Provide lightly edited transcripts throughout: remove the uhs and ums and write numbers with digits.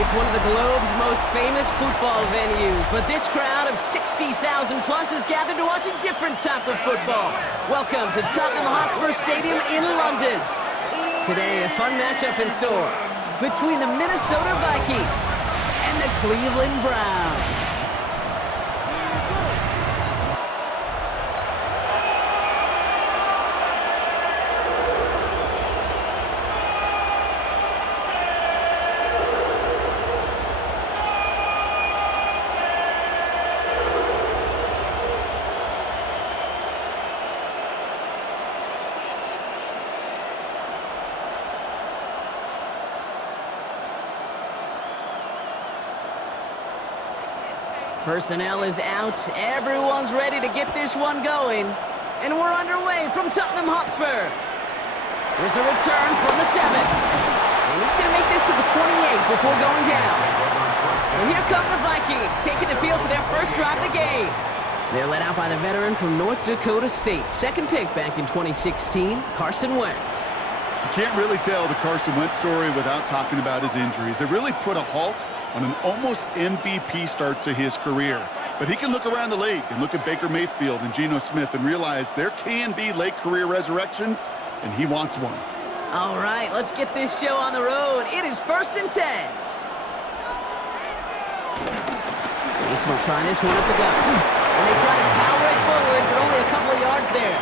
It's one of the globe's most famous football venues, but this crowd of 60,000 plus is gathered to watch a different type of football. Welcome to Tottenham Hotspur Stadium in London. Today, a fun matchup in store between the Minnesota Vikings and the Cleveland Browns. Personnel is out. Everyone's ready to get this one going. And we're underway from Tottenham Hotspur. There's a return from the 7. And he's going to make this to the 28 before going down. So here come the Vikings, taking the field for their first drive of the game. They're led out by the veteran from North Dakota State. Second pick back in 2016, Carson Wentz. You can't really tell the Carson Wentz story without talking about his injuries. It really put a halt on an almost MVP start to his career. But he can look around the league and look at Baker Mayfield and Geno Smith and realize there can be late career resurrections, and he wants one. All right, let's get this show on the road. It is 1st and 10. Mason will try this one at the gut. And they try to power it forward, but only a couple of yards there.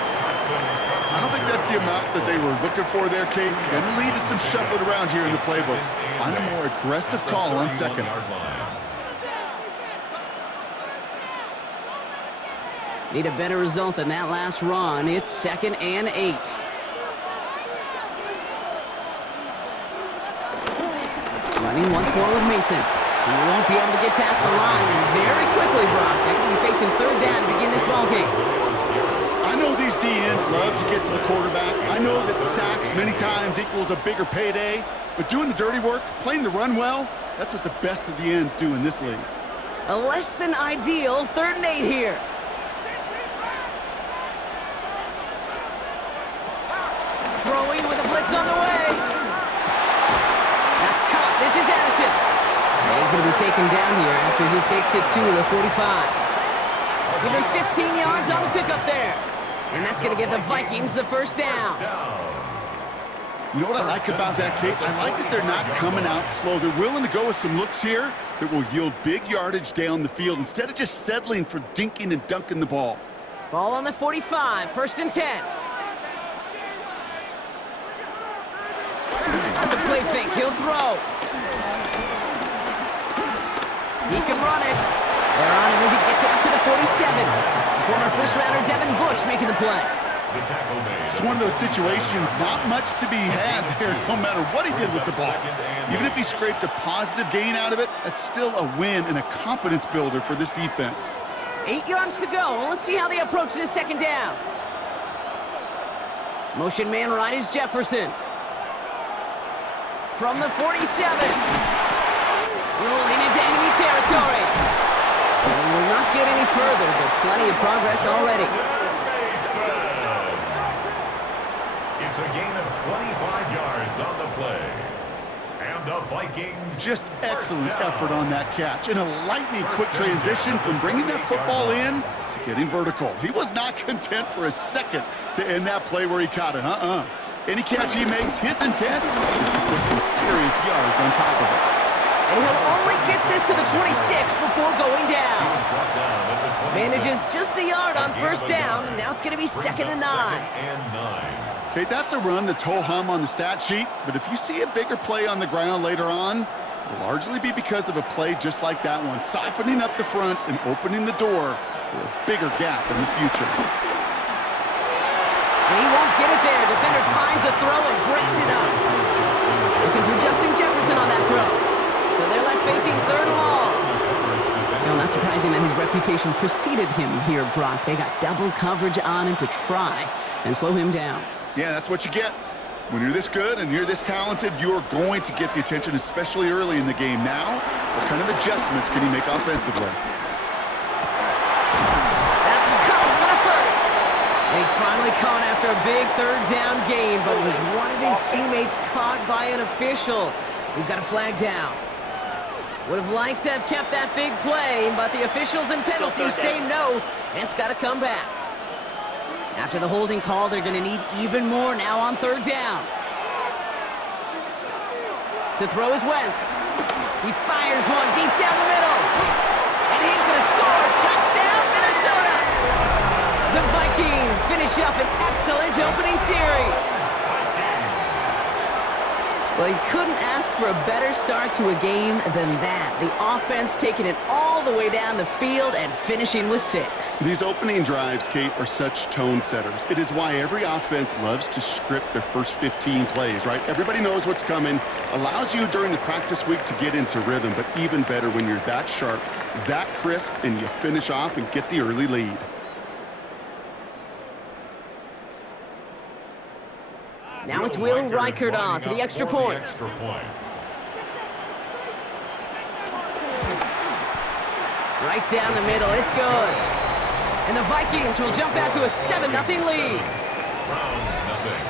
I don't think that's the amount that they were looking for there, Kate. Going to lead to some shuffling around here in the playbook. Find a more aggressive call on second. Need a better result than that last run. It's 2nd and 8. Running once more with Mason. He won't be able to get past the line, and very quickly, Brock, they're going to be facing 3rd down to begin this ballgame. I know these DNs love to get to the quarterback. I know that sacks many times equals a bigger payday, but doing the dirty work, playing the run well, that's what the best of the ends do in this league. A less than ideal 3rd and 8 here. Throwing with a blitz on the way. That's caught. This is Addison. He's going to be taken down here after he takes it to the 45. Give him 15 yards on the pickup there. And that's going to give the Vikings the 1st down. You know what I like about that, Kate? I like that they're not coming out slow. They're willing to go with some looks here that will yield big yardage down the field instead of just settling for dinking and dunking the ball. Ball on the 45, 1st and 10. On the play fake, he'll throw. He can run it. They're on him as he gets it up to the 47. Former first-rounder Devin Bush making the play. It's one of those situations, not much to be had there no matter what he did with the ball. Even if he scraped a positive gain out of it, that's still a win and a confidence builder for this defense. 8 yards to go. Let's see how they approach this 2nd down. Motion man right is Jefferson. From the 47. Rolling into enemy territory. And will not get any further, but plenty of progress already. It's a gain of 25 yards on the play. And the Vikings... Just excellent effort on that catch. And a lightning quick transition from bringing that football in to getting vertical. He was not content for a second to end that play where he caught it. Any catch he makes, his intent is to put some serious yards on top of it. And he'll only get this to the 26 before going down. Manages just a yard on 1st down. Now it's going to be 2nd and 9. Okay, that's a run that's ho-hum on the stat sheet, but if you see a bigger play on the ground later on, it'll largely be because of a play just like that one, siphoning up the front and opening the door for a bigger gap in the future. And he won't get it there. Defender finds a throw and breaks it up. Looking for Justin Jefferson on that throw. So they're left facing 3rd and long. No, not surprising that his reputation preceded him here, Brock. They got double coverage on him to try and slow him down. Yeah, that's what you get. When you're this good and you're this talented, you're going to get the attention, especially early in the game. Now, what kind of adjustments can he make offensively? That's a call for the 1st. And he's finally caught after a big 3rd down game, but was one of his teammates caught by an official. We've got a flag down. Would have liked to have kept that big play, but the officials and penalties say no, and it's got to come back. After the holding call, they're going to need even more now on third down. To throw is Wentz. He fires one deep down the middle. And he's going to score. Touchdown, Minnesota! The Vikings finish up an excellent opening series. Well, you couldn't ask for a better start to a game than that. The offense taking it all the way down the field and finishing with 6. These opening drives, Kate, are such tone setters. It is why every offense loves to script their first 15 plays, right? Everybody knows what's coming. Allows you during the practice week to get into rhythm, but even better when you're that sharp, that crisp, and you finish off and get the early lead. Now it's Will Reichert on for the extra point. Right down the middle, it's good. And the Vikings will jump out to a 7-0 lead. Browns, nothing.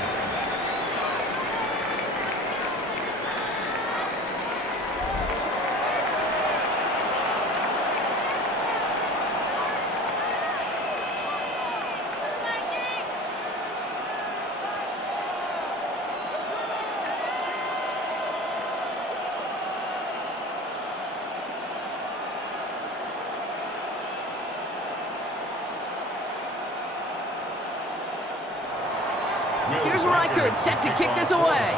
Here's Reichert set to kick this away.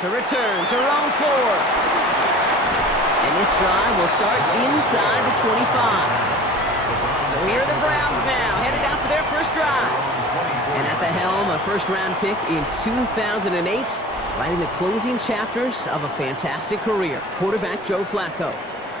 To return, Jerome Ford. And this drive will start inside the 25. So here are the Browns now, headed out for their first drive. And at the helm, a first-round pick in 2008, writing the closing chapters of a fantastic career, quarterback Joe Flacco.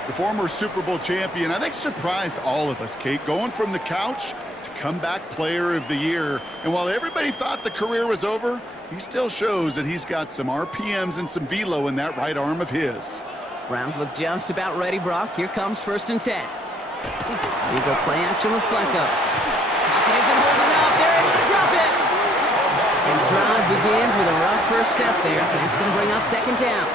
The former Super Bowl champion, I think, surprised all of us, Kate, going from the couch to comeback player of the year. And while everybody thought the career was over, he still shows that he's got some RPMs and some velo in that right arm of his. Browns look just about ready, Brock. Here comes 1st and 10. Here you go, play action with Flacco. Pocket isn't holding up. They're able to drop it. And the drive begins with a rough first step there. That's going to bring up 2nd down.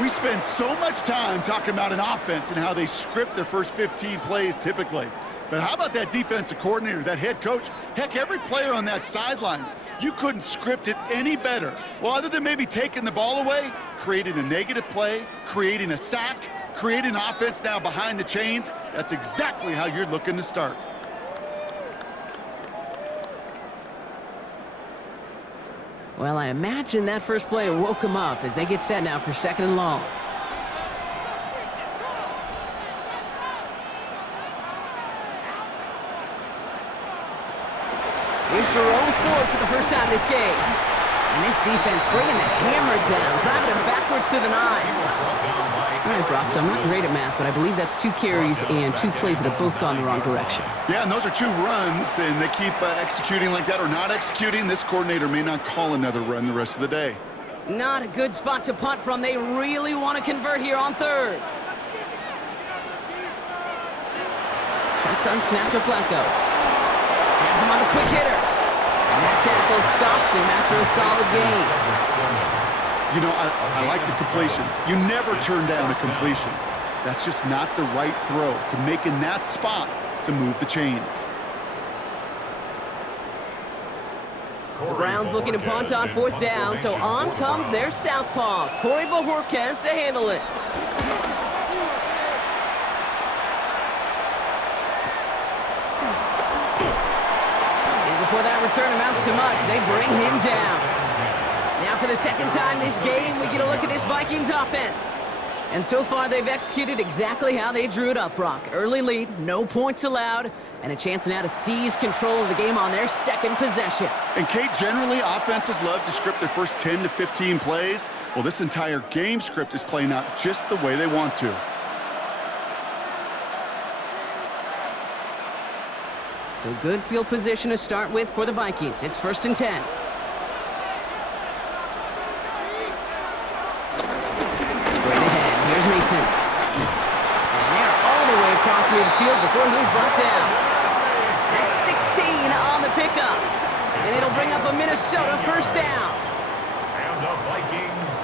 We spend so much time talking about an offense and how they script their first 15 plays typically. But how about that defensive coordinator, that head coach? Heck, every player on that sidelines, you couldn't script it any better. Well, other than maybe taking the ball away, creating a negative play, creating a sack, creating offense now behind the chains, that's exactly how you're looking to start. Well, I imagine that first play woke them up as they get set now for 2nd and long. Here's Jerome Ford for the first time this game. And this defense bringing the hammer down, driving him backwards to the 9. All right, Brock, so I'm not great at math, but I believe that's 2 carries and 2 plays that have both gone the wrong direction. Yeah, and those are 2 runs, and they keep executing like that or not executing. This coordinator may not call another run the rest of the day. Not a good spot to punt from. They really want to convert here on 3rd. Shotgun snap to Flacco. Has him on the quick hitter. And that tackle stops him after a solid gain. You know, I like the completion. You never turn down a completion. That's just not the right throw to make in that spot to move the chains. The Browns looking to punt on 4th down, so on comes their southpaw, Corey Bojorquez, to handle it. And before that return amounts to much, they bring him down. Now for the 2nd time this game, we get a look at this Vikings offense. And so far, they've executed exactly how they drew it up, Brock. Early lead, no points allowed, and a chance now to seize control of the game on their 2nd possession. And, Kate, generally, offenses love to script their first 10 to 15 plays. Well, this entire game script is playing out just the way they want to. So good field position to start with for the Vikings. It's 1st and 10. Mason. And they're all the way across midfield before he's brought down. That's 16 on the pickup. And it'll bring up a Minnesota 1st down. the Vikings,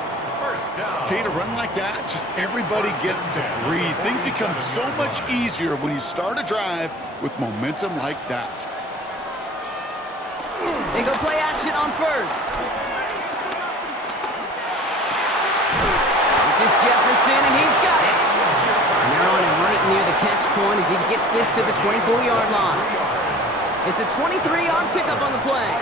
first down. Okay, to run like that, just everybody gets to breathe. Things become so much easier when you start a drive with momentum like that. They go play action on first. This is Jefferson, and he's got it. And they're on him right near the catch point as he gets this to the 24-yard line. It's a 23-yard pickup on the play.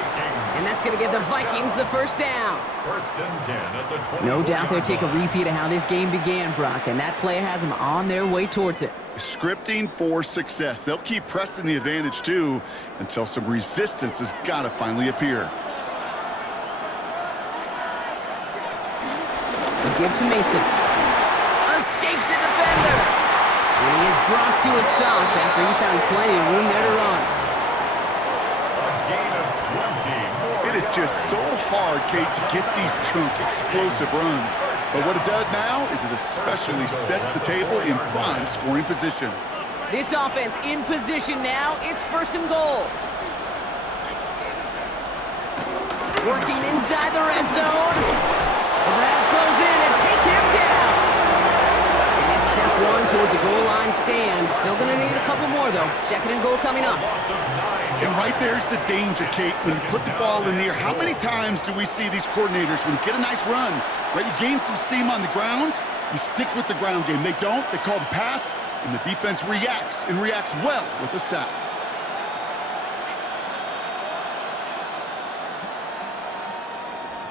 And that's going to give the Vikings the first down. First and 10 at the 24-yard line. No doubt they'll take a repeat of how this game began, Brock, and that play has them on their way towards it. Scripting for success. They'll keep pressing the advantage, too, until some resistance has got to finally appear. They give to Mason. Escapes a defender. And he is brought to a stop after he found plenty of room there to run. A gain of 20. It is just so hard, Kate, to get these chunk, explosive runs. But what it does now is it especially sets the table in prime scoring position. This offense in position now. It's first and goal. Working inside the red zone. The Browns close in and take him down. And it's step one towards a goal line stand. Still going to need a couple more, though. Second and goal coming up. And right there's the danger, Kate, when you put the ball in the air. How many times do we see these coordinators, when you get a nice run, right, you gain some steam on the ground, you stick with the ground game. They don't. They call the pass, and the defense reacts, and reacts well with a sack.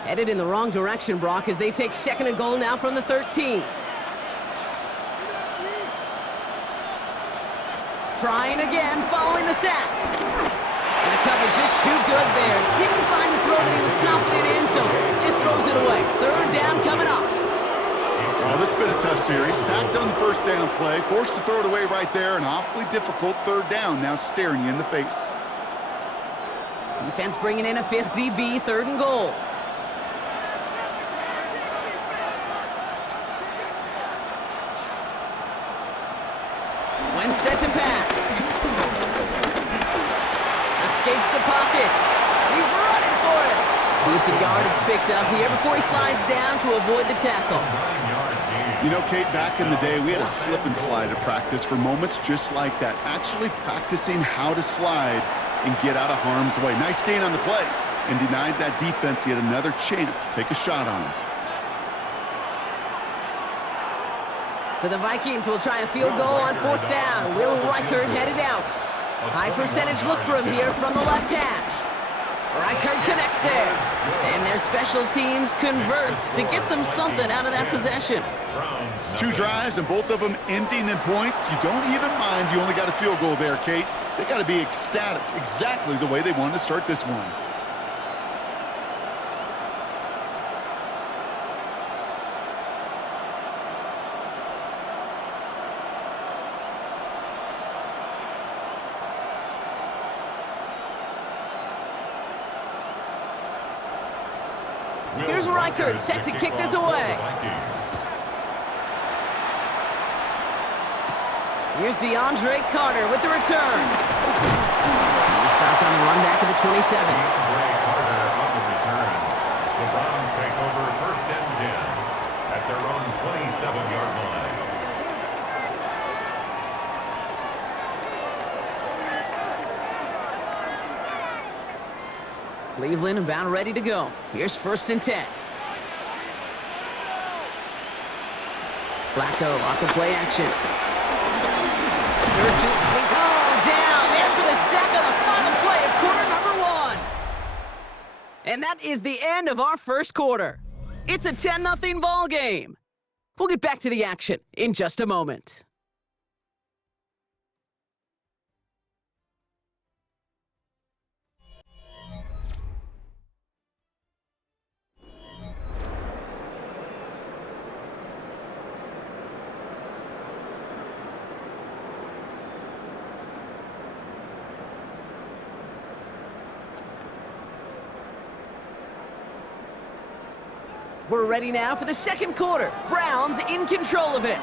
Headed in the wrong direction, Brock, as they take second and goal now from the 13. Trying again, following the sack. And the cover just too good there. Didn't find the throw that he was confident in, so just throws it away. Third down coming up. Oh, this has been a tough series. Sacked on the first down play, forced to throw it away right there. An awfully difficult third down now staring you in the face. Defense bringing in a fifth DB, third and goal. Wentz set to pass. Escapes the pocket. He's running for it. Decent yardage picked up here before he slides down to avoid the tackle. You know, Kate, back in the day, we had a slip and slide at practice for moments just like that. Actually practicing how to slide and get out of harm's way. Nice gain on the play, and denied that defense yet another chance to take a shot on him. So the Vikings will try a field goal on fourth down. Will Reichert headed out. High percentage look for him here from the left hash. Reichert connects there. And their special teams converts to get them something out of that possession. 2 drives and both of them ending in points. You don't even mind you only got a field goal there, Kate. They got to be ecstatic, exactly the way they wanted to start this one. Here's Reichert set to kick this away. Here's DeAndre Carter with the return. He stopped on the run back of the 27. The Browns take over first and 10 at their own 27-yard line. Cleveland about ready to go. Here's first and 10. Flacco off the play action. Resurgent, he's hauled down there for the sack on the final play of quarter number 1. And that is the end of our first quarter. It's a 10-0 ball game. We'll get back to the action in just a moment. We're ready now for the second quarter. Browns in control of it.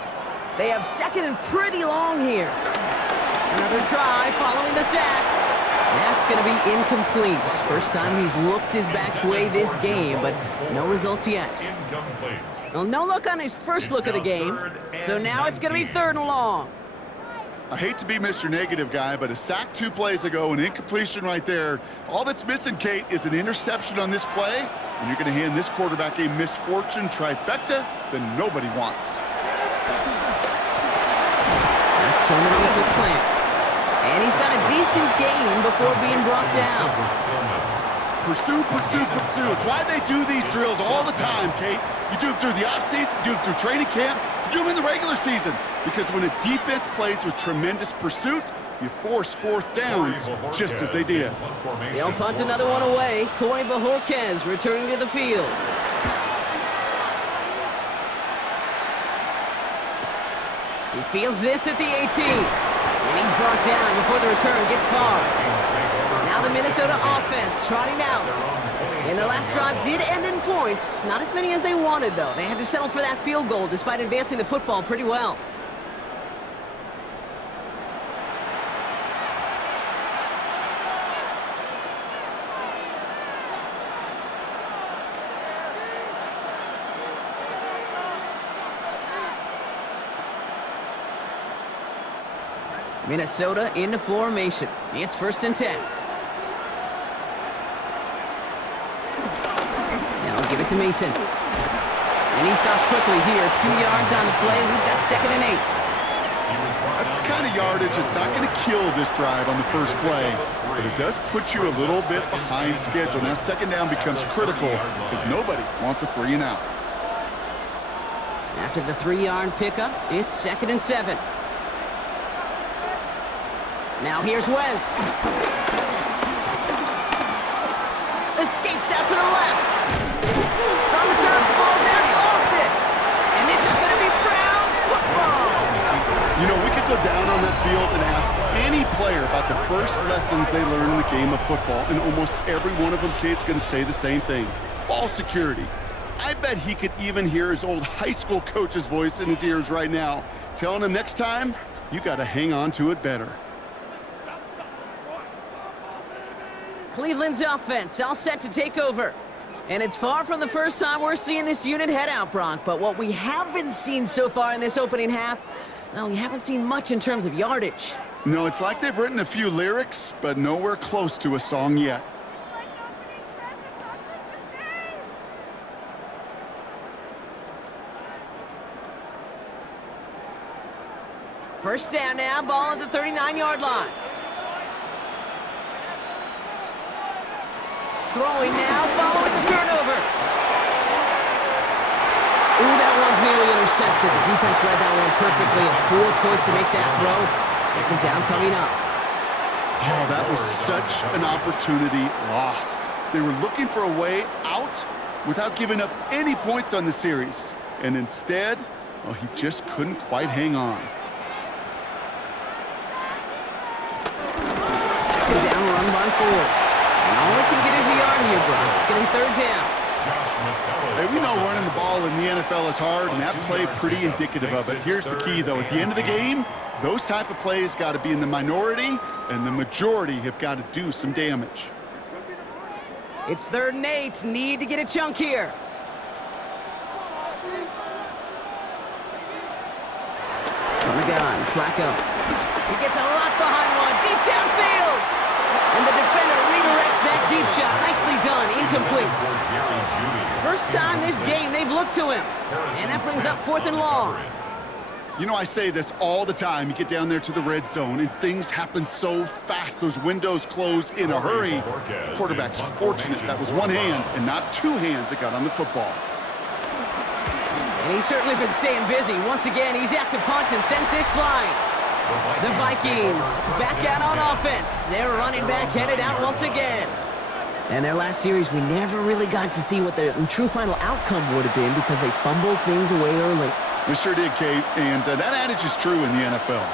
They have second and pretty long here. Another try following the sack. That's going to be incomplete. First time he's looked his back way this game, but no results yet. Incomplete. Well, no look on his first look of the game, so now it's going to be 3rd and long. I hate to be Mr. Negative guy, but a sack 2 plays ago, an incompletion right there. All that's missing, Kate, is an interception on this play, and you're going to hand this quarterback a misfortune trifecta that nobody wants. That's Tillman on the quick slant. And he's got a decent gain before being brought down. Pursue, pursue, pursue. It's why they do these drills all the time, Kate. You do them through the offseason, you do them through training camp, you do them in the regular season. Because when a defense plays with tremendous pursuit, you force 4th downs just as they did. They'll punt another one away. Corey Bajorquez returning to the field. He fields this at the 18. And he's brought down before the return gets far. Now the Minnesota offense trotting out. And their last drive did end in points. Not as many as they wanted, though. They had to settle for that field goal despite advancing the football pretty well. Minnesota into formation. It's 1st and 10. Now give it to Mason. And he stopped quickly here. 2 yards on the play. We've got 2nd and 8. That's the kind of yardage that's not going to kill this drive on the first play, but it does put you a little bit behind schedule. Now 2nd down becomes critical because nobody wants a 3 and out. After the 3-yard pickup, it's 2nd and 7. Now here's Wentz. Escapes out to the left. It's on the turf, the ball's out, he lost it. And this is going to be Browns football. You know, we could go down on that field and ask any player about the first lessons they learn in the game of football, and almost every one of them, Kate's going to say the same thing. Ball security. I bet he could even hear his old high school coach's voice in his ears right now, telling him next time, you got to hang on to it better. Cleveland's offense all set to take over. And it's far from the first time we're seeing this unit head out, Brock. But what we haven't seen so far in this opening half, well, we haven't seen much in terms of yardage. No, it's like they've written a few lyrics, but nowhere close to a song yet. First down now, ball at the 39-yard line. Throwing now, following the turnover. Ooh, that one's nearly intercepted. The defense read that one perfectly. A poor choice to make that throw. 2nd down coming up. Oh, that was such an opportunity lost. They were looking for a way out without giving up any points on the series. And instead, well, he just couldn't quite hang on. 2nd down, run by 4. And all he can get is a yard here, Brock. It's going to be 3rd down. Hey, we know running the ball in the NFL is hard, and that play pretty indicative of it. Here's the key, though. At the end of the game, those type of plays got to be in the minority, and the majority have got to do some damage. It's 3rd and 8. Need to get a chunk here. From the gun, Flacco. He gets a lot behind one, deep downfield. And the defender redirects that deep shot. Nicely done, incomplete. First time this game they've looked to him. And that brings up 4th and long. You know, I say this all the time. You get down there to the red zone, and things happen so fast. Those windows close in a hurry. The quarterback's fortunate that was one hand and not 2 hands that got on the football. And he's certainly been staying busy. Once again, he's out to punt and sends this flying. The Vikings back out on offense. Their running back headed out once again. And their last series, we never really got to see what the true final outcome would have been because they fumbled things away early. They sure did, Kate, and that adage is true in the NFL.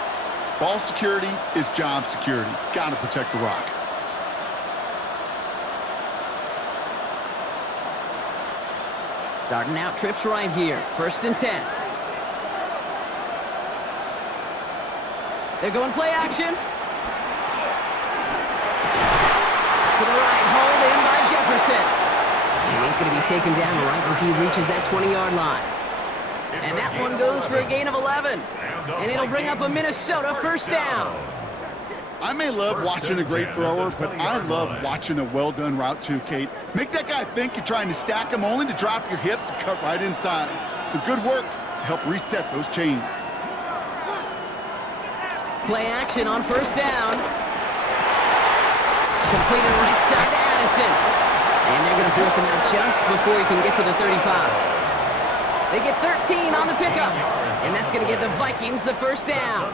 Ball security is job security. Got to protect the rock. Starting out trips right here. 1st and 10. They're going play action. going to be taken down right as he reaches that 20-yard line. And that one goes for a gain of 11. And it'll bring up a Minnesota first down. I may love watching a great thrower, but I love watching a well-done route too, Kate. Make that guy think you're trying to stack him only to drop your hips and cut right inside. Some good work to help reset those chains. Play action on first down. Completed right side to Addison. And they're going to force him out just before he can get to the 35. They get 13 on the pickup. And that's going to give the Vikings the first down.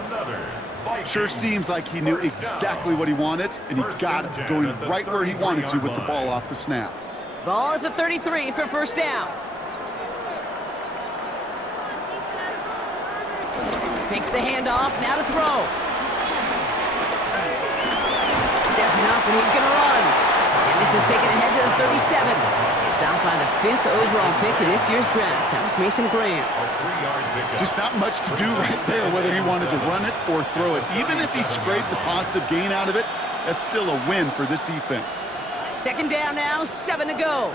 Sure seems like he knew exactly what he wanted, and he got it, going right where he wanted to with the ball off the snap. Ball at the 33 for first down. Fakes the handoff, now to throw. Stepping up, and he's going to run. And this is taken ahead to the 37. Stopped by the 5th overall pick in this year's draft. That was Mason Graham. Just not much to do right there, whether he wanted to run it or throw it. Even if he scraped a positive gain out of it, that's still a win for this defense. Second down now, 7 to go.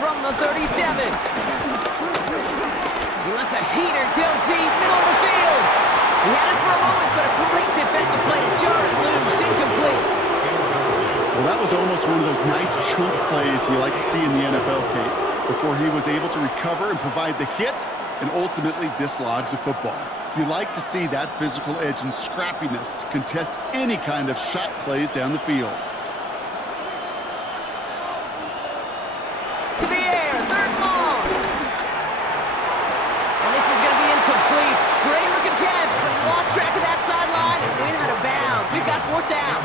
From the 37. He lets a heater go deep, middle of the field. He had it for a moment, but a great defensive play to jar it loose, incomplete. Well, that was almost one of those nice chunk plays you like to see in the NFL, Kate, before he was able to recover and provide the hit and ultimately dislodge the football. You like to see that physical edge and scrappiness to contest any kind of shot plays down the field. To the air, third and long. And this is going to be incomplete. Great looking catch, but he lost track of that sideline and went out of bounds. We've got fourth down.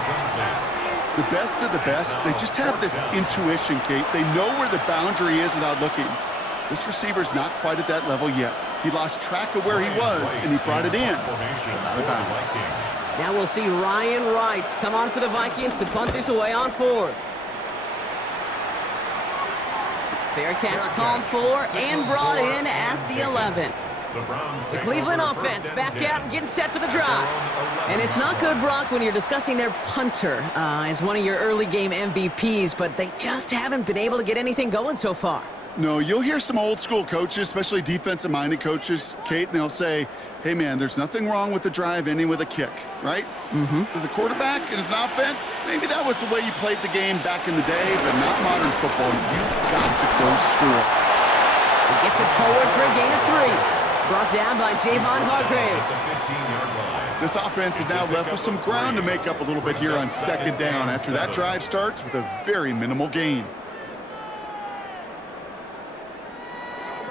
The best of the best, they just have this intuition, Kate. They know where the boundary is without looking. This receiver's not quite at that level yet. He lost track of where he was, and he brought it in. Out of bounds. Now we'll see Ryan Wright come on for the Vikings to punt this away on fourth. Fair catch called for and brought in at the 11. The Cleveland offense back out and getting set for the drive. And it's not good, Brock, when you're discussing their punter as one of your early game MVPs, but they just haven't been able to get anything going so far. No, you'll hear some old school coaches, especially defensive-minded coaches, Kate, and they'll say, hey, man, there's nothing wrong with the drive ending with a kick, right? As a quarterback and as an offense, maybe that was the way you played the game back in the day, but not modern football. You've got to go score. He gets it forward for a gain of 3. Brought down by Javon Hargrave. This offense is now left with some ground to make up a little bit here on second down after that drive starts with a very minimal gain.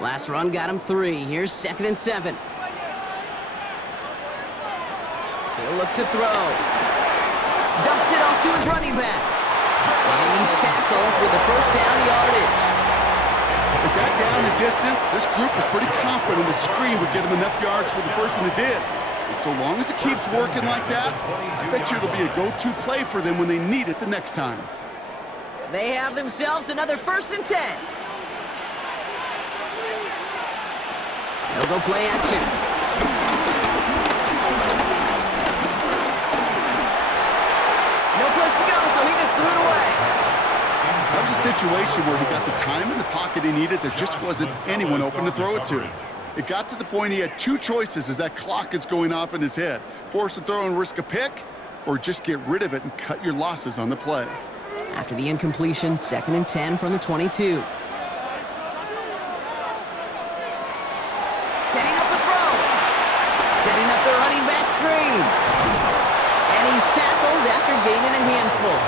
Last run got him 3. Here's 2nd and 7. He'll look to throw. Dumps it off to his running back. And he's tackled with the first down yardage. With that down and distance, this group was pretty confident the screen would get him enough yards for the first one it did. And so long as it keeps working like that, I bet you it'll be a go-to play for them when they need it the next time. They have themselves another 1st and 10. They'll go play action. No place to go, so he just threw it away. That was a situation where he got the time in the pocket he needed. There just wasn't anyone open to throw it to. It got to the point he had 2 choices as that clock is going off in his head. Force a throw and risk a pick, or just get rid of it and cut your losses on the play. After the incompletion, 2nd and 10 from the 22. Setting up a throw. Setting up the running back screen. And he's tackled after gaining a handful.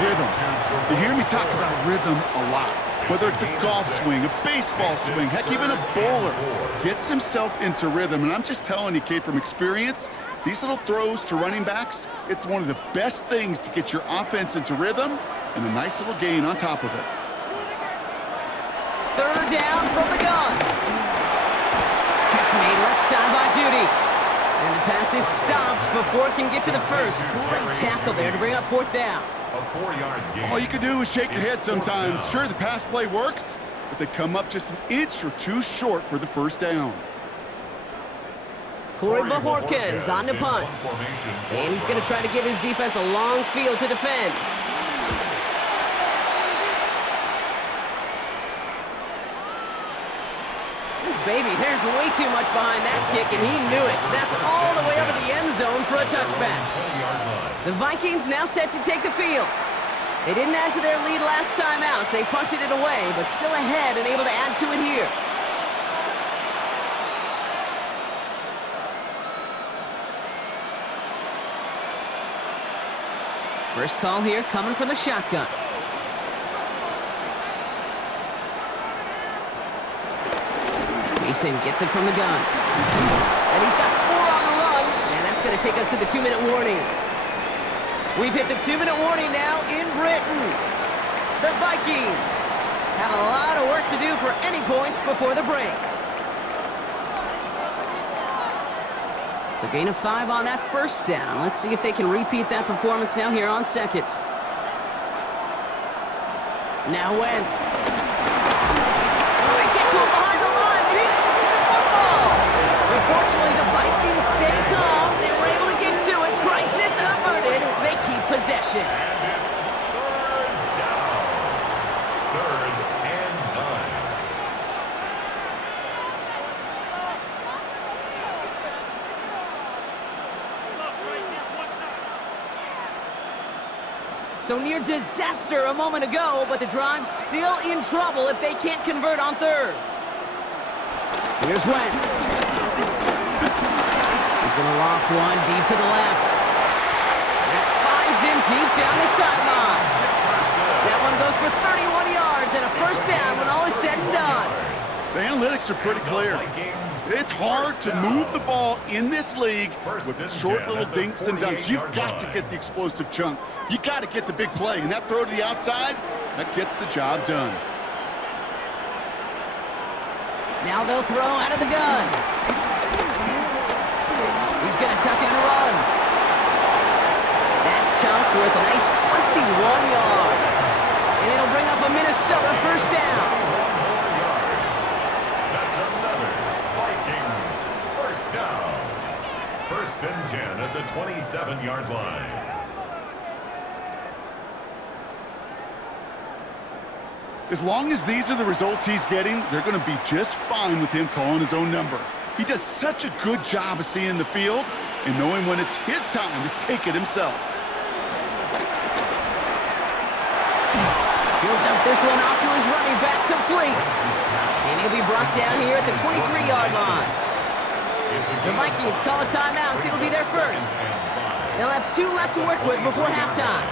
Rhythm. You hear me talk about rhythm a lot. Whether it's a golf swing, a baseball swing, heck, even a bowler gets himself into rhythm. And I'm just telling you, Kate, from experience, these little throws to running backs, it's one of the best things to get your offense into rhythm and a nice little gain on top of it. 3rd down from the gun. Catch made left side by Judy. And the pass is stopped before it can get to the first. Great tackle there to bring up 4th down. A 4-yard gain. All you can do is shake your head sometimes. Sure, the pass play works, but they come up just an inch or 2 short for the first down. Corey Bajorquez on the punt. And he's going to try to give his defense a long field to defend. Ooh, baby, there's way too much behind that kick, and he knew it. So that's all the way over the end zone for a touchback. The Vikings now set to take the field. They didn't add to their lead last time out, so they punted it away, but still ahead and able to add to it here. First call here coming from the shotgun. Mason gets it from the gun. And he's got 4 on the run, and that's going to take us to the 2-minute warning. We've hit the 2-minute warning now in Britain. The Vikings have a lot of work to do for any points before the break. So gain of 5 on that first down. Let's see if they can repeat that performance now here on second. Now Wentz. Oh, they get to him behind the line, and he loses the football. Unfortunately, the Vikings stay calm. They were able to get to it. Crisis averted. They keep possession. And it's third down. Third and 9. So near disaster a moment ago, but the drive's still in trouble if they can't convert on third. Here's Wentz. He's going to loft one deep to the left. That finds him deep down the sideline. That one goes for 31 yards and a first down when all is said and done. The analytics are pretty clear. It's hard to move the ball in this league with short little dinks and dunks. You've got to get the explosive chunk. You got to get the big play, and that throw to the outside, that gets the job done. Now they'll throw out of the gun. He's going to tuck it and run. That chunk worth a nice 21 yards. And it'll bring up a Minnesota first down. That's another Vikings first down. First and 10 at the 27-yard line. As long as these are the results he's getting, they're going to be just fine with him calling his own number. He does such a good job of seeing the field and knowing when it's his time to take it himself. He'll dump this one off to his running back, complete. And he'll be brought down here at the 23-yard line. The Vikings call a timeout. It'll be their first. They'll have 2 left to work with before halftime.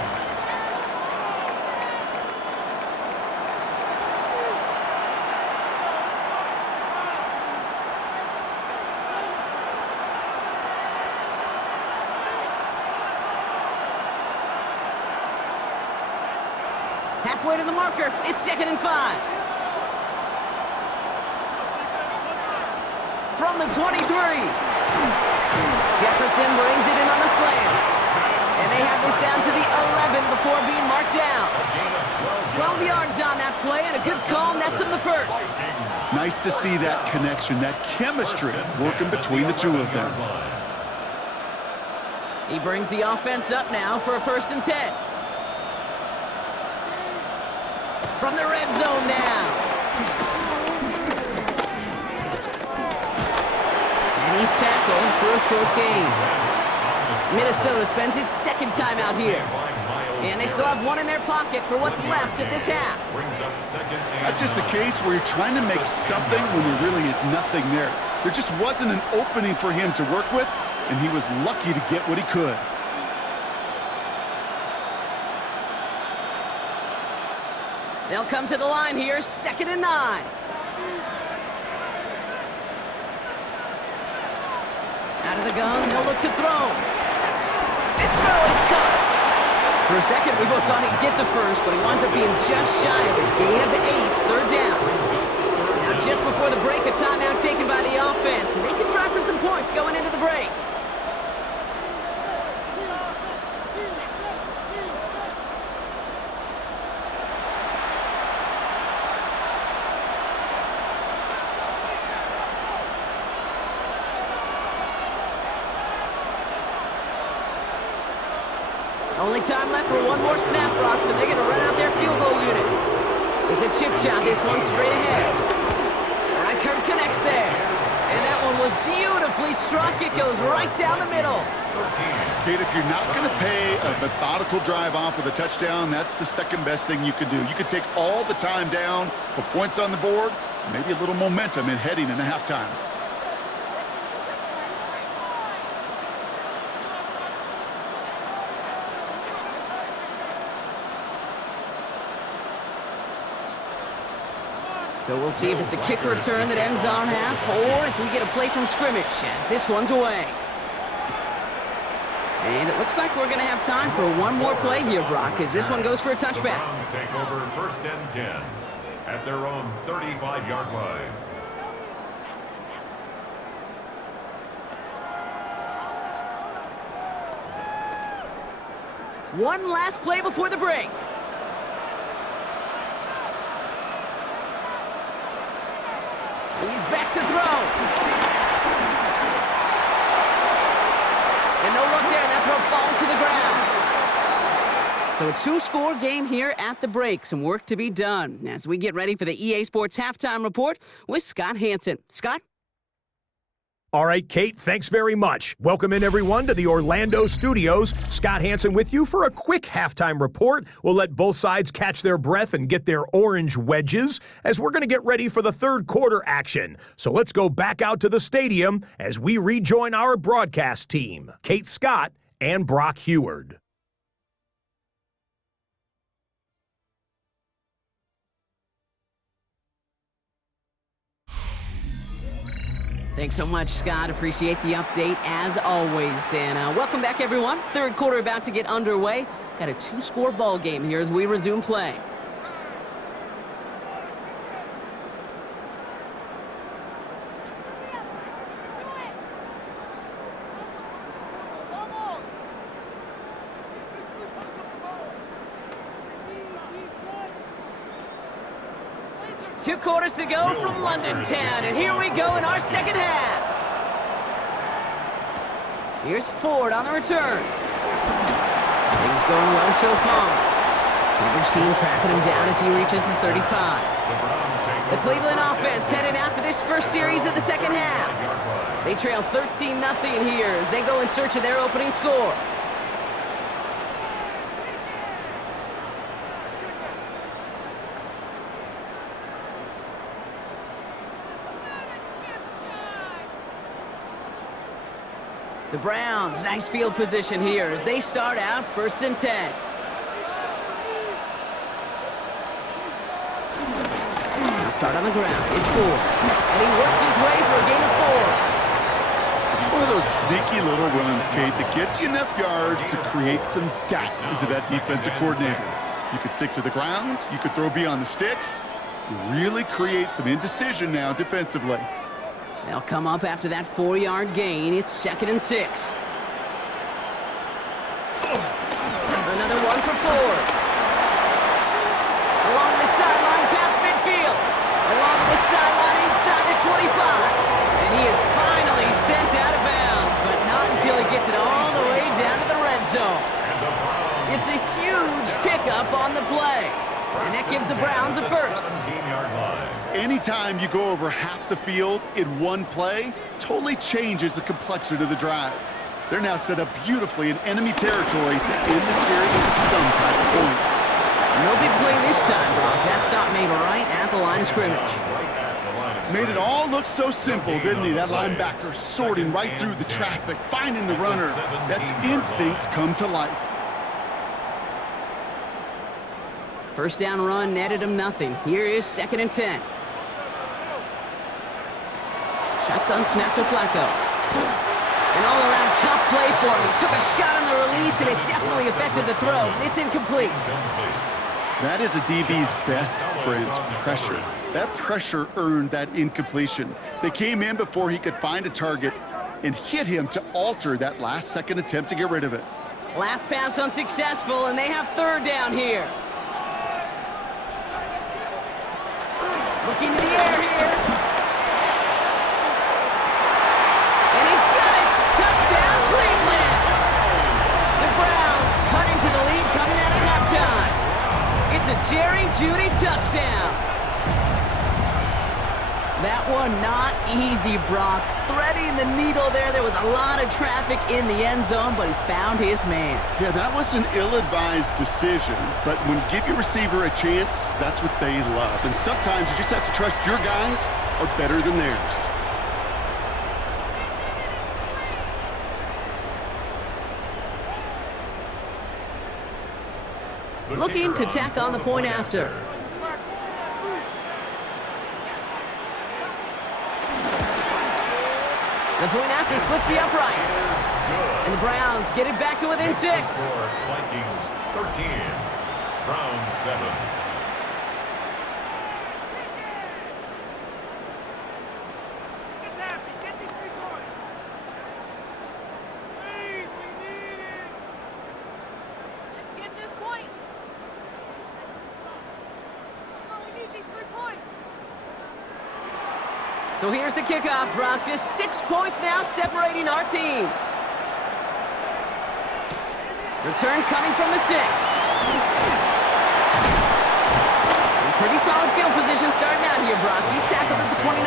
Halfway to the marker, it's 2nd and 5. From the 23. Jefferson brings it in on the slant. And they have this down to the 11 before being marked down. 12 yards on that play, and a good call nets him the first. Nice to see that connection, that chemistry working between the two of them. He brings the offense up now for a 1st and 10. From the red zone now. And he's tackled for a short gain. Minnesota spends its 2nd time out here. And they still have 1 in their pocket for what's left of this half. That's just a case where you're trying to make something when there really is nothing there. There just wasn't an opening for him to work with, and he was lucky to get what he could. They'll come to the line here, 2nd and 9. Out of the gun, they'll look to throw. This throw is caught. For a second, we both thought he'd get the first, but he winds up being just shy of a gain of 8, 3rd down. Now, just before the break, a timeout taken by the offense, and they can try for some points going into the break. Only time left for one more snap, Brock, so they're going to run out their field goal unit. It's a chip shot, this one straight ahead. Kurt connects there. And that one was beautifully struck. It goes right down the middle. Kate, if you're not going to pay a methodical drive off with a touchdown, that's the second best thing you could do. You could take all the time down, put points on the board, maybe a little momentum in heading into halftime. So we'll see if it's a kick return that ends our half, or if we get a play from scrimmage, as this one's away. And it looks like we're going to have time for one more play here, Brock, as this one goes for a touchback. The Browns take over 1st and 10 at their own 35-yard line. One last play before the break. He's back to throw. And no luck there. That throw falls to the ground. So a two-score game here at the break. Some work to be done as we get ready for the EA Sports Halftime Report with Scott Hansen. Scott? All right, Kate, thanks very much. Welcome in, everyone, to the Orlando studios. Scott Hansen with you for a quick halftime report. We'll let both sides catch their breath and get their orange wedges as we're going to get ready for the third quarter action. So let's go back out to the stadium as we rejoin our broadcast team, Kate Scott and Brock Heward. Thanks so much, Scott. Appreciate the update, as always. And welcome back, everyone. Third quarter about to get underway. Got a two-score ball game here as we resume play. Two quarters to go from London Town, and here we go in our second half. Here's Ford on the return. Things going well so far. Cambridge team tracking him down as he reaches the 35. The Cleveland offense headed out for this first series of the second half. They trail 13-0 here as they go in search of their opening score. The Browns, nice field position here as they start out 1st and 10. They'll start on the ground. It's Ford. And he works his way for a gain of 4. It's one of those sneaky little runs, Kate, that gets you enough yards to create some doubt into that defensive coordinator. You could stick to the ground. You could throw beyond the sticks. You really create some indecision now defensively. They'll come up after that 4-yard gain. It's 2nd and 6. Another one for Ford. Along the sideline past midfield. Along the sideline inside the 25. And he is finally sent out of bounds, but not until he gets it all the way down to the red zone. It's a huge pickup on the play. And that gives the Browns a first. Anytime you go over half the field in one play, totally changes the complexion of the drive. They're now set up beautifully in enemy territory to end the series with some type of points. No big play this time, Brock. That stop made right at the line of scrimmage. Made it all look so simple, didn't he? That linebacker sorting right through the traffic, finding the runner. That's instincts come to life. First down run netted him nothing. Here is 2nd and 10. Shotgun snap to Flacco. An all-around tough play for him. He took a shot on the release, and it definitely affected the throw. It's incomplete. That is a DB's best friend, pressure. That pressure earned that incompletion. They came in before he could find a target and hit him to alter that last-second attempt to get rid of it. Last pass unsuccessful, and they have 3rd down here. Looking to the air here. And he's got it. Touchdown, Cleveland. The Browns cut into a Jerry Jeudy touchdown. That one not easy, Brock. Threading the needle there. There was a lot of traffic in the end zone, but he found his man. Yeah, that was an ill-advised decision, but when you give your receiver a chance, that's what they love. And sometimes you just have to trust your guys are better than theirs. Looking to tack on the point after. The point after splits the uprights. And the Browns get it back to within 6. Vikings 13, Browns 7. So here's the kickoff, Brock. Just 6 points now separating our teams. Return coming from the 6. And pretty solid field position starting out here, Brock. He's tackled at the 29.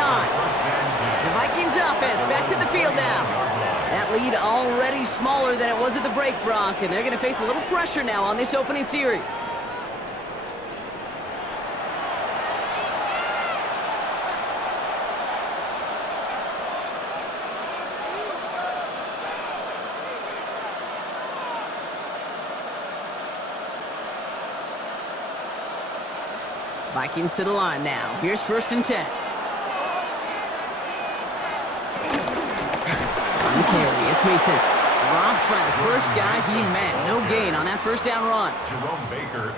The Vikings offense back to the field now. That lead already smaller than it was at the break, Brock, and they're going to face a little pressure now on this opening series. Vikings to the line now. Here's 1st and 10. On the carry, it's Mason. Dropped for the first guy he met. No gain on that first down run.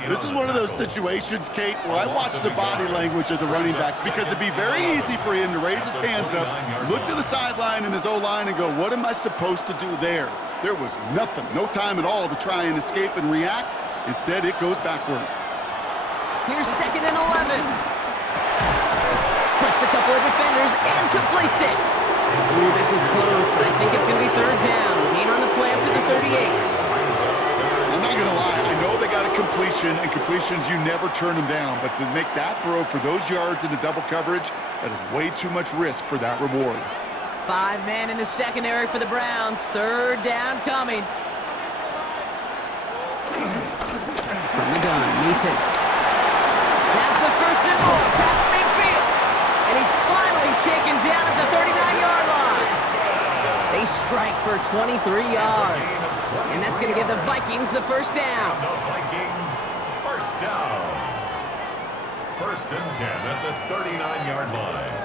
This is one of those situations, Kate, where I watch the body language of the running back because it'd be very easy for him to raise his hands up, look to the sideline in his O-line and go, what am I supposed to do there? There was nothing, no time at all to try and escape and react. Instead, it goes backwards. Here's 2nd and 11. Splits a couple of defenders and completes it. Ooh, this is close, but I think it's going to be 3rd down. Gain on the play up to the 38. I'm not going to lie. I know they got a completion, and completions, you never turn them down. But to make that throw for those yards into double coverage, that is way too much risk for that reward. 5 men in the secondary for the Browns. 3rd down coming. From the gun, Mason. That's the 1st and more past midfield. And he's finally taken down at the 39-yard line. They strike for 23 yards. And that's going to give the Vikings the 1st down. The Vikings, 1st down. 1st and 10 at the 39-yard line.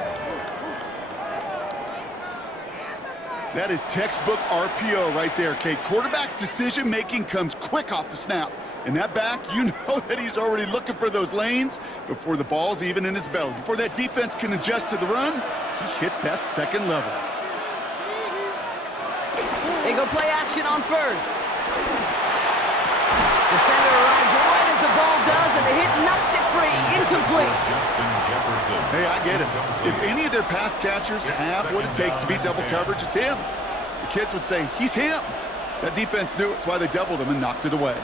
That is textbook RPO right there, Kate. Quarterback's decision-making comes quick off the snap. And that back, you know that he's already looking for those lanes before the ball's even in his belly. Before that defense can adjust to the run, he hits that 2nd level. They go play action on 1st. Defender arrives right as the ball does, and the hit knocks it free. Incomplete. Justin Jefferson. Hey, I get it. If any of their pass catchers have what it takes to beat double coverage, it's him. The kids would say, he's him. That defense knew it. That's why they doubled him and knocked it away.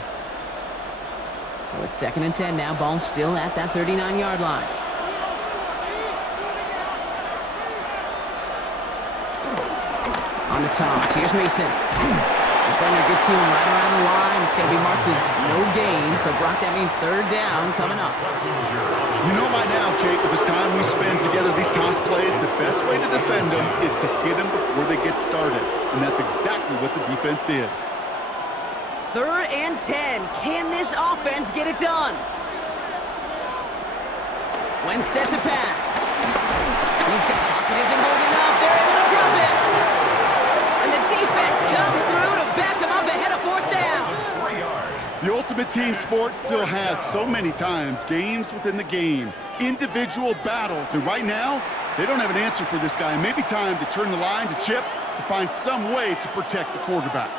So it's 2nd and 10 now. Ball still at that 39-yard line. On the toss, here's Mason. Defender gets to him right around the line. It's going to be marked as no gain. So, Brock, that means 3rd down coming up. You know by now, Kate, with this time we spend together these toss plays, the best way to defend them is to hit them before they get started. And that's exactly what the defense did. 3rd and 10. Can this offense get it done? Wentz set to pass. He's got pocket isn't holding up. They're able to drop it. And the defense comes through to back them up ahead of 4th down. The ultimate team sport still has so many times games within the game, individual battles, and right now, they don't have an answer for this guy. It may be time to turn the line to Chip to find some way to protect the quarterback.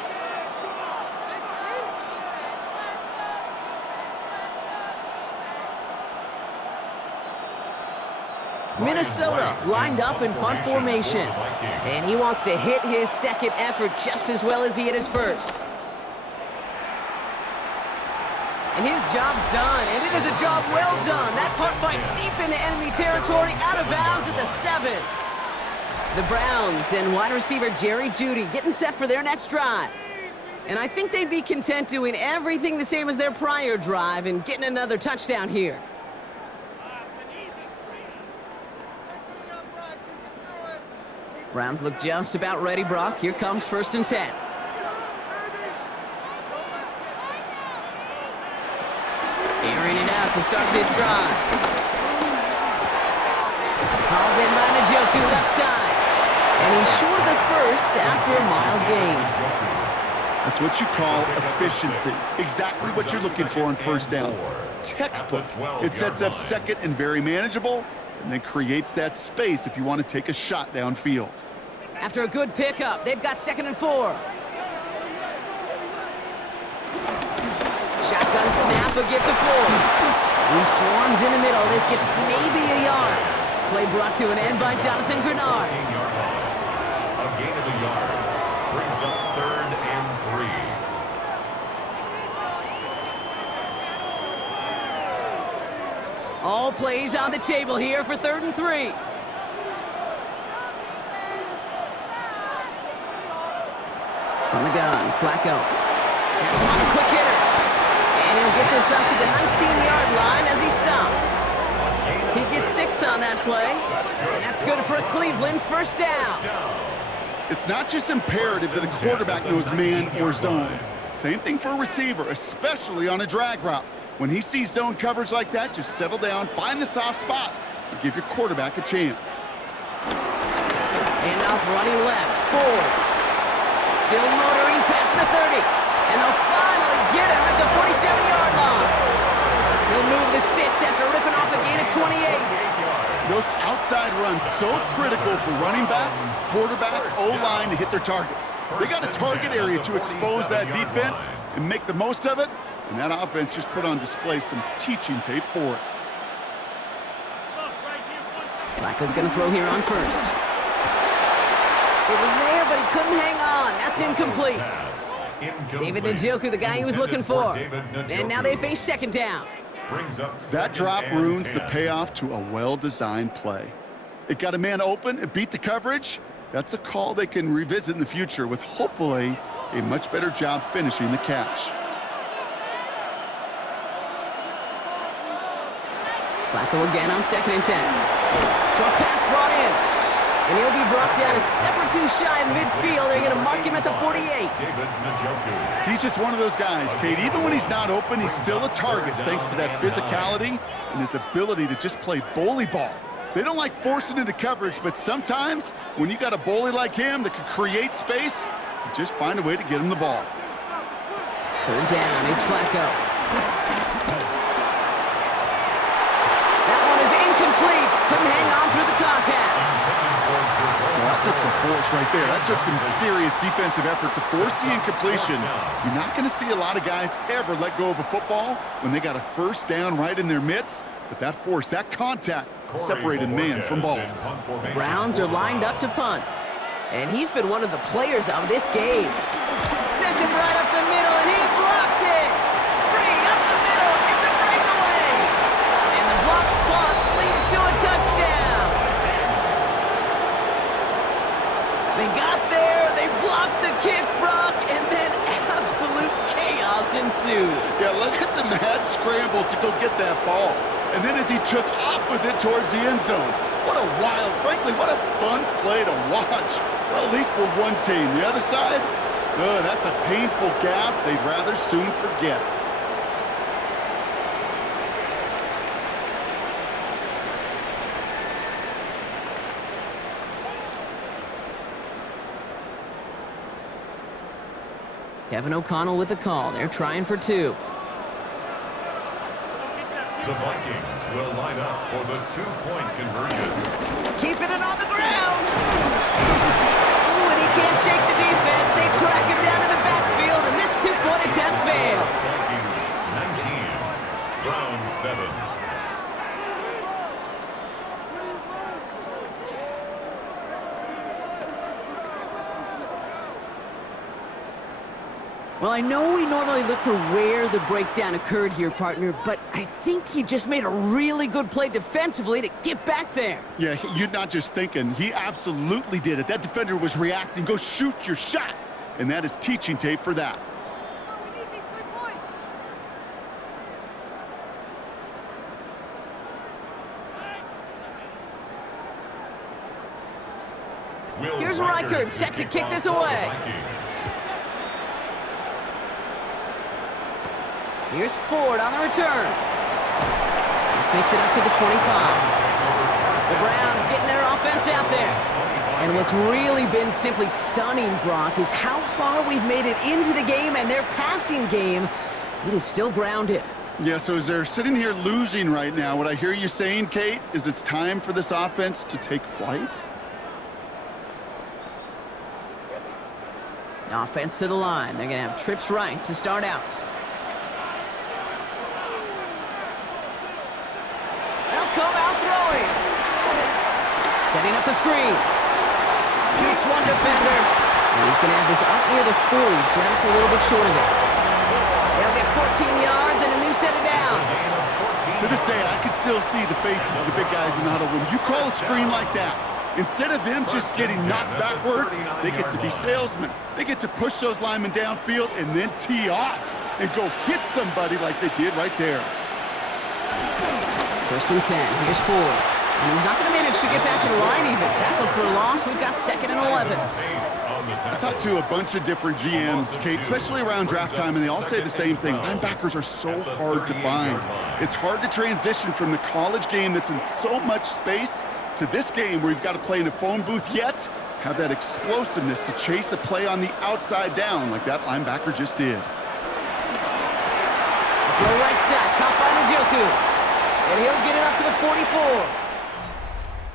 Minnesota lined up in punt formation. And he wants to hit his 2nd effort just as well as he hit his 1st. And his job's done, and it is a job well done. That punt fights deep into enemy territory, out of bounds at the 7. The Browns and wide receiver Jerry Jeudy getting set for their next drive. And I think they'd be content doing everything the same as their prior drive and getting another touchdown here. Browns look just about ready, Brock. Here comes 1st and 10. Airing it out to start this drive. Hauled in by Njoku, left side. And he's short of the first after a mild gain. That's what you call efficiency. Exactly what you're looking for on 1st down. Textbook. It sets up 2nd and very manageable, and then creates that space if you want to take a shot downfield. After a good pickup, they've got 2nd and 4. Shotgun snap, a gift to Ford. He swarms in the middle. This gets maybe a yard. Play brought to an end by Jonathan Grenard. A gain of a yard. Brings up 3rd and 3. All plays on the table here for 3rd and 3. From the gun, Flacco. Has him on a quick hitter. And he'll get this up to the 19-yard line as he stopped. He gets 6 on that play. And that's good for a Cleveland 1st down. It's not just imperative that a quarterback knows man or zone. Same thing for a receiver, especially on a drag route. When he sees zone coverage like that, just settle down, find the soft spot, and give your quarterback a chance. Handoff running left, Ford. Still motoring past the 30. And they'll finally get him at the 47-yard line. He'll move the sticks after ripping off a gain of 28. Those outside runs so critical for running back, quarterback, O-line to hit their targets. They got a target area to expose that defense and make the most of it, and that offense just put on display some teaching tape for it. Flacco's going to throw here on 1st. It was there, but he couldn't hang on. That's incomplete. David Njoku, the guy he was looking for. And now they face 2nd down. That drop ruins the payoff to a well-designed play. It got a man open, it beat the coverage. That's a call they can revisit in the future with hopefully a much better job finishing the catch. Flacco again on 2nd and 10. Short pass brought in. And he'll be brought down a step or 2 shy of midfield. They're going to mark him at the 48. He's just one of those guys, Kate. Even when he's not open, he's still a target thanks to that physicality and his ability to just play bully ball. They don't like forcing into coverage, but sometimes when you got a bully like him that can create space, you just find a way to get him the ball. 3rd down, it's Flacco. That one is incomplete. Couldn't hang on through the contact. Well, that took some force right there. That took some serious defensive effort to force the incompletion. You're not going to see a lot of guys ever let go of a football when they got a 1st down right in their midst. But that force, that contact, separated man from ball. The Browns are lined up to punt. And he's been one of the players of this game. Sends him right up the middle, and he blocked it! Free up the middle, it's a breakaway! And the blocked punt leads to a touchdown! They got there, they blocked the kick, Brock, and then absolute chaos ensued. Yeah, look at the mad scramble to go get that ball. And then as he took off with it towards the end zone. What a wild, frankly, what a fun play to watch. Well, at least for one team. The other side, that's a painful gaffe they'd rather soon forget. Kevin O'Connell with the call. They're trying for 2. The Vikings will line up for the 2-point conversion. Keeping it on the ground. Ooh, and he can't shake the defense. They track him down to the backfield, and this 2-point attempt fails. Vikings 19, Browns 7. Well, I know we normally look for where the breakdown occurred here, partner, but I think he just made a really good play defensively to get back there. Yeah, you're not just thinking. He absolutely did it. That defender was reacting. Go shoot your shot. And that is teaching tape for that. We need these 3 points. Here's Reichert set to kick this away. Here's Ford on the return. This makes it up to the 25. The Browns getting their offense out there. And what's really been simply stunning, Brock, is how far we've made it into the game, and their passing game, it is still grounded. Yeah, so as they're sitting here losing right now, what I hear you saying, Kate, is it's time for this offense to take flight? Offense to the line. They're going to have trips right to start out. They'll come out throwing. Setting up the screen. Jukes one defender. And he's going to have this up near the 40, just a little bit short of it. They'll get 14 yards and a new set of downs. To this day, I can still see the faces of the big guys in the huddle. When you call a screen like that, instead of them just getting knocked backwards, they get to be salesmen. They get to push those linemen downfield and then tee off and go hit somebody like they did right there. 1st and 10. Here's Ford. And he's not going to manage to get back to the line even. Tackled for a loss. We've got 2nd and 11. I talked to a bunch of different GMs, Kate, especially around draft time, and they all say the same thing. Linebackers are so hard to find. It's hard to transition from the college game that's in so much space to this game where you've got to play in a phone booth, yet have that explosiveness to chase a play on the outside down like that linebacker just did. Throw right side, caught by Njoku. And he'll get it up to the 44.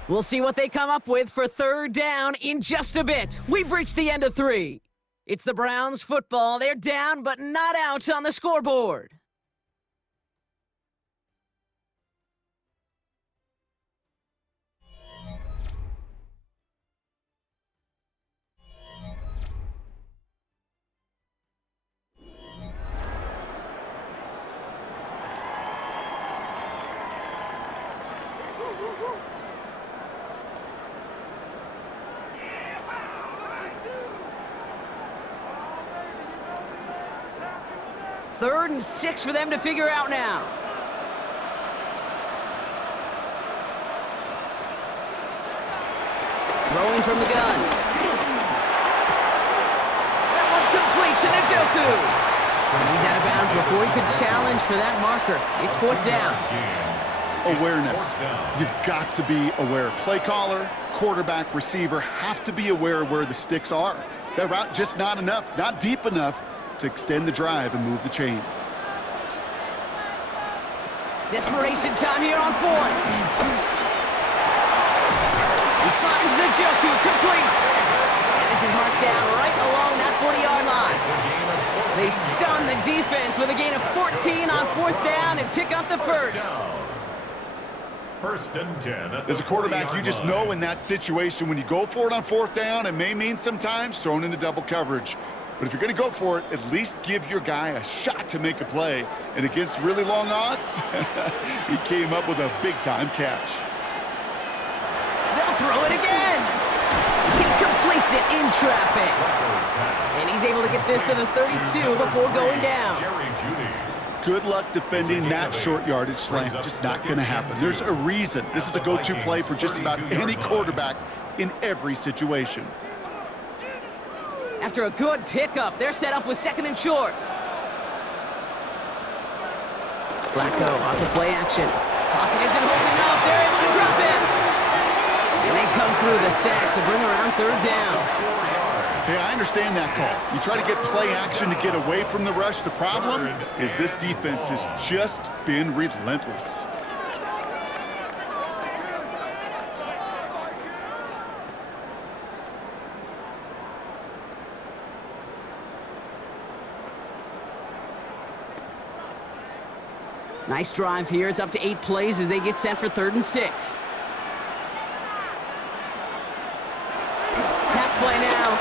We'll see what they come up with for 3rd down in just a bit. We've reached the end of 3. It's the Browns football. They're down, but not out on the scoreboard. Third and 6 for them to figure out now. Throwing from the gun. That one complete to Njoku. And he's out of bounds before he could challenge for that marker. It's 4th down. Awareness. You've got to be aware. Play caller, quarterback, receiver have to be aware of where the sticks are. That route just not enough, not deep enough to extend the drive and move the chains. Desperation time here on 4th. He finds Njoku complete. And this is marked down right along that 40-yard line. They stun the defense with a gain of 14 on 4th down and pick up the 1st. 1st and 10. As a quarterback, you just know in that situation when you go for it on 4th down, it may mean sometimes thrown into double coverage. But if you're going to go for it, at least give your guy a shot to make a play. And against really long odds, he came up with a big-time catch. They'll throw it again. He completes it in traffic. And he's able to get this to the 32 before going down. Good luck defending that short yardage slant. Just not going to happen. There's a reason. This is a go-to play for just about any quarterback in every situation. After a good pickup, they're set up with 2nd and short. Flacco off the play action. Pocket isn't holding up. They're able to drop him. And they come through the sack to bring around 3rd down. Hey, I understand that call. You try to get play action to get away from the rush. The problem is this defense has just been relentless. Nice drive here. It's up to 8 plays as they get set for 3rd and 6. Pass play now.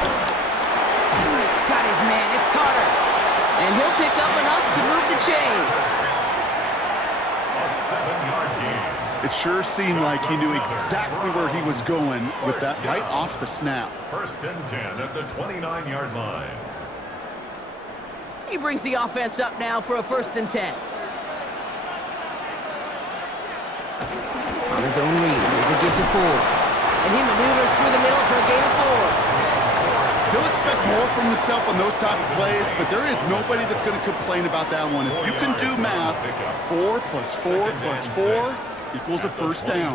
Got his man. It's Carter. chains. A 7-yard gain. It sure seemed like he knew exactly where he was going with that right off the snap. First and 10 at the 29-yard line. He brings the offense up now for a 1st and 10. On his own read, here's a give to Ford. And he maneuvers through the middle for a gain of 4. He'll expect more from himself on those type of plays, but there is nobody that's going to complain about that one. If you can do math, 4 plus 4 plus 4 equals a first down.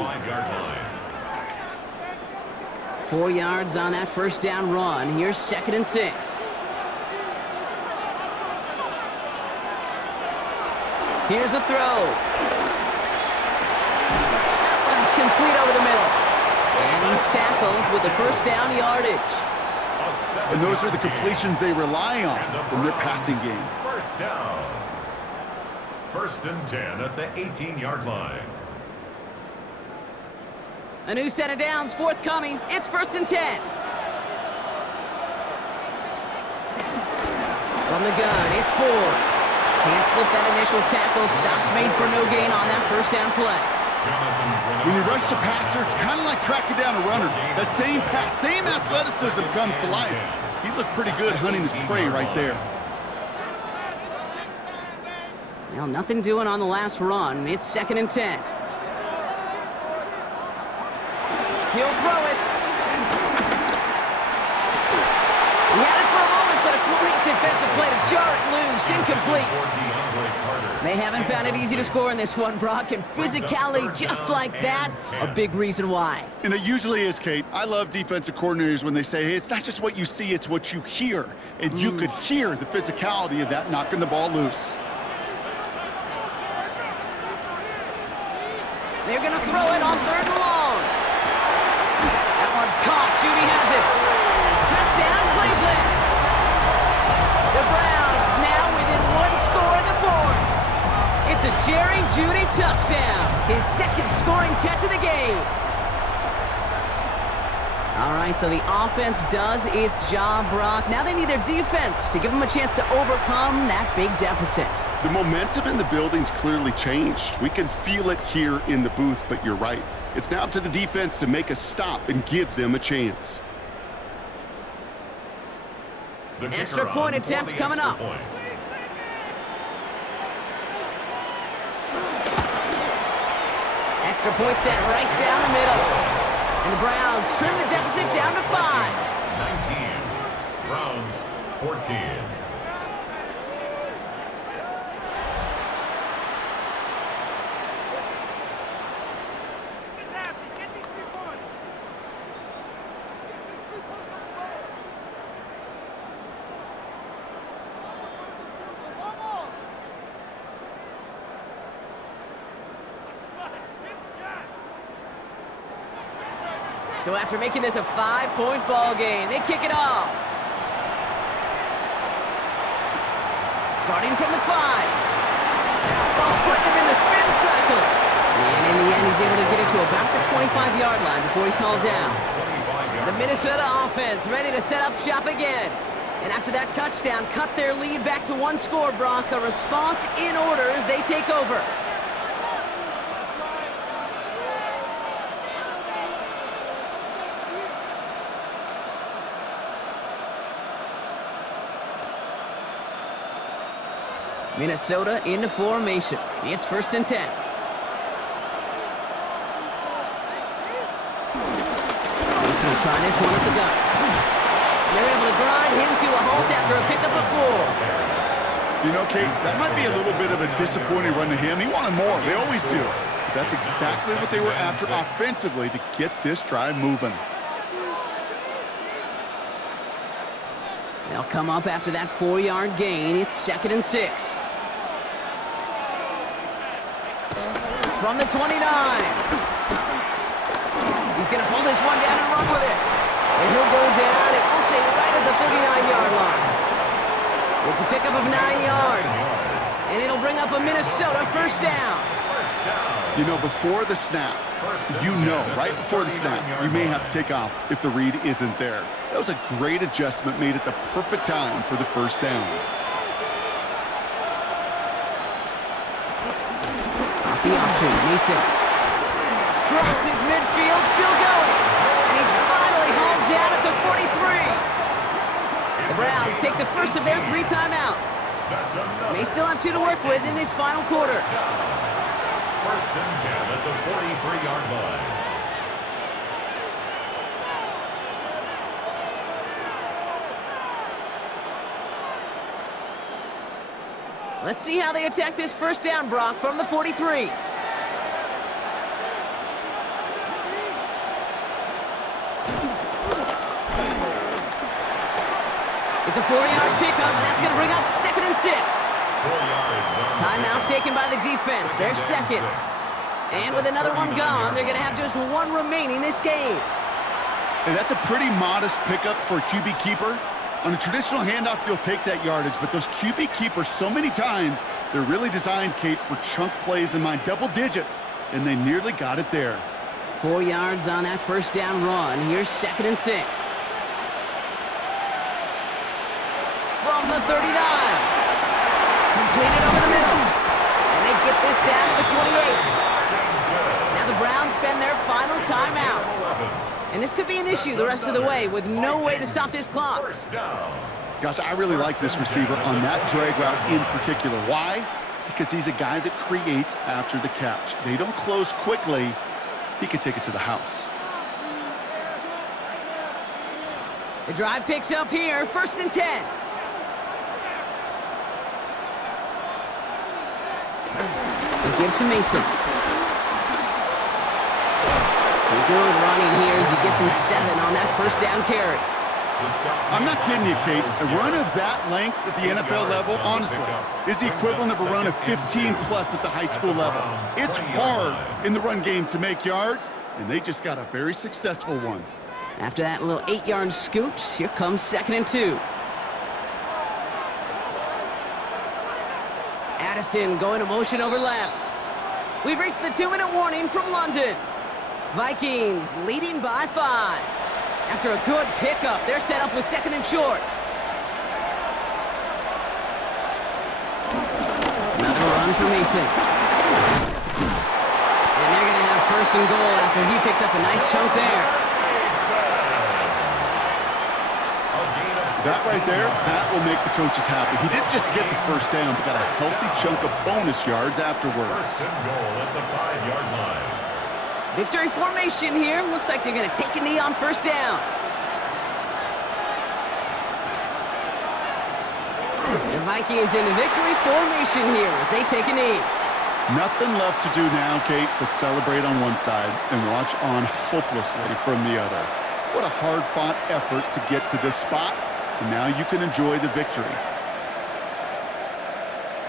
4 yards on that first down run. Here's 2nd and 6. Here's a throw. That one's complete over the middle. And he's tackled with the first down yardage. And those are the completions they rely on from their passing game. First down. 1st and 10 at the 18-yard line. A new set of downs forthcoming. It's 1st and 10. From the gun, it's Ford. Can't slip that initial tackle. Stops made for no gain on that first down play. When you rush the passer, it's kind of like tracking down a runner. That same pass, same athleticism comes to life. He looked pretty good hunting his prey right there. Well, nothing doing on the last run. It's 2nd and 10. He'll throw it. He had it for a moment, but a great defensive play to jar it loose. Incomplete. They haven't found it easy to score in this one, Brock, and physicality just like that, a big reason why. And it usually is, Kate. I love defensive coordinators when they say, hey, it's not just what you see, it's what you hear. And you could hear the physicality of that knocking the ball loose. They're going to throw it on 3rd and long. That one's caught. Judy has it. Touchdown, Cleveland. The Browns now within 1 score in the 4th. It's a Jerry Jeudy touchdown. His 2nd scoring catch of the game. All right, so the offense does its job, Brock. Now they need their defense to give them a chance to overcome that big deficit. The momentum in the building's clearly changed. We can feel it here in the booth, but you're right. It's now up to the defense to make a stop and give them a chance. Extra point attempt coming up. Extra point set right down the middle. And the Browns trim the deficit down to 5. 19. Browns 14. So after making this a 5-point ball game, they kick it off. Starting from the 5. Ball putting him in the spin cycle. And in the end, he's able to get it to about the 25-yard line before he's hauled down. The Minnesota offense ready to set up shop again. And after that touchdown, cut their lead back to 1 score, Brock. A response in order as they take over. Minnesota into formation. It's 1st and 10. Mason will try this one at the gut. And they're able to grind him to a halt after a pickup of 4. You know, Kate, that might be a little bit of a disappointing run to him. He wanted more. They always do. But that's exactly what they were after offensively to get this drive moving. They'll come up after that 4-yard gain. It's 2nd and 6. From the 29. He's going to pull this one down and run with it. And he'll go down, and we'll say right at the 39-yard line. It's a pickup of 9 yards. And it'll bring up a Minnesota first down. You know, before the snap, right before the snap, you may have to take off if the read isn't there. That was a great adjustment made at the perfect time for the first down. off the option. Mason crosses midfield, still going. And he's finally hauled down at the 43. The Browns take the first of their 3 timeouts. May still have 2 to work with in this final quarter. First and 10 at the 43-yard line. Let's see how they attack this first down, Brock, from the 43. It's a 4-yard pickup, and that's going to bring up 2nd and 6. Timeout taken by the defense. They're second. And with another one gone, they're going to have just 1 remaining this game. And that's a pretty modest pickup for a QB keeper. On a traditional handoff, you'll take that yardage, but those QB keepers, so many times, they're really designed, Kate, for chunk plays in mind, double digits, and they nearly got it there. 4 yards on that first down run. Here's 2nd and 6. From the 39. Completed over the middle. And they get this down to the 28. Now the Browns spend their final timeout. And this could be an issue the rest of the way with no way to stop this clock. Gosh, I really like this receiver on that drag route in particular. Why? Because he's a guy that creates after the catch. They don't close quickly. He could take it to the house. The drive picks up here, 1st and 10. They give to Mason. Some good running here as he gets him 7 on that first down carry. I'm not kidding you, Kate. A run of that length at the NFL level, honestly, is the equivalent of a run of 15-plus at the high school level. It's hard in the run game to make yards, and they just got a very successful one. After that little 8-yard scoot, here comes 2nd and 2. Addison going to motion over left. We've reached the 2-minute warning from London. Vikings leading by 5. After a good pickup, they're set up with 2nd and short. Another run for Mason. And they're going to have 1st and goal after he picked up a nice chunk there. That right there, that will make the coaches happy. He didn't just get the first down, but got a healthy chunk of bonus yards afterwards. 1st and goal at the 5-yard line. Victory formation here. Looks like they're going to take a knee on 1st down. The Vikings into victory formation here as they take a knee. Nothing left to do now, Kate, but celebrate on one side and watch on hopelessly from the other. What a hard-fought effort to get to this spot, and now you can enjoy the victory.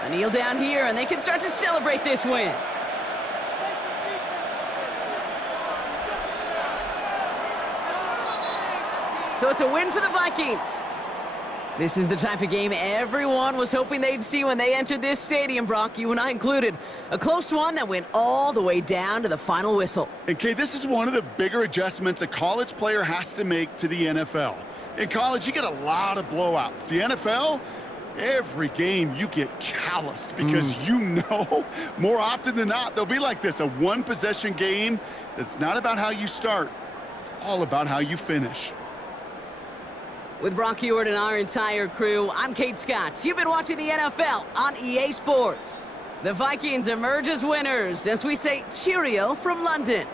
A kneel down here, and they can start to celebrate this win. So it's a win for the Vikings. This is the type of game everyone was hoping they'd see when they entered this stadium, Brock, you and I included. A close one that went all the way down to the final whistle. And, Kate, this is one of the bigger adjustments a college player has to make to the NFL. In college, you get a lot of blowouts. The NFL, every game you get calloused because you know more often than not they'll be like this, a one-possession game that's not about how you start. It's all about how you finish. With Brock Heward and our entire crew, I'm Kate Scott. You've been watching the NFL on EA Sports. The Vikings emerge as winners as we say cheerio from London.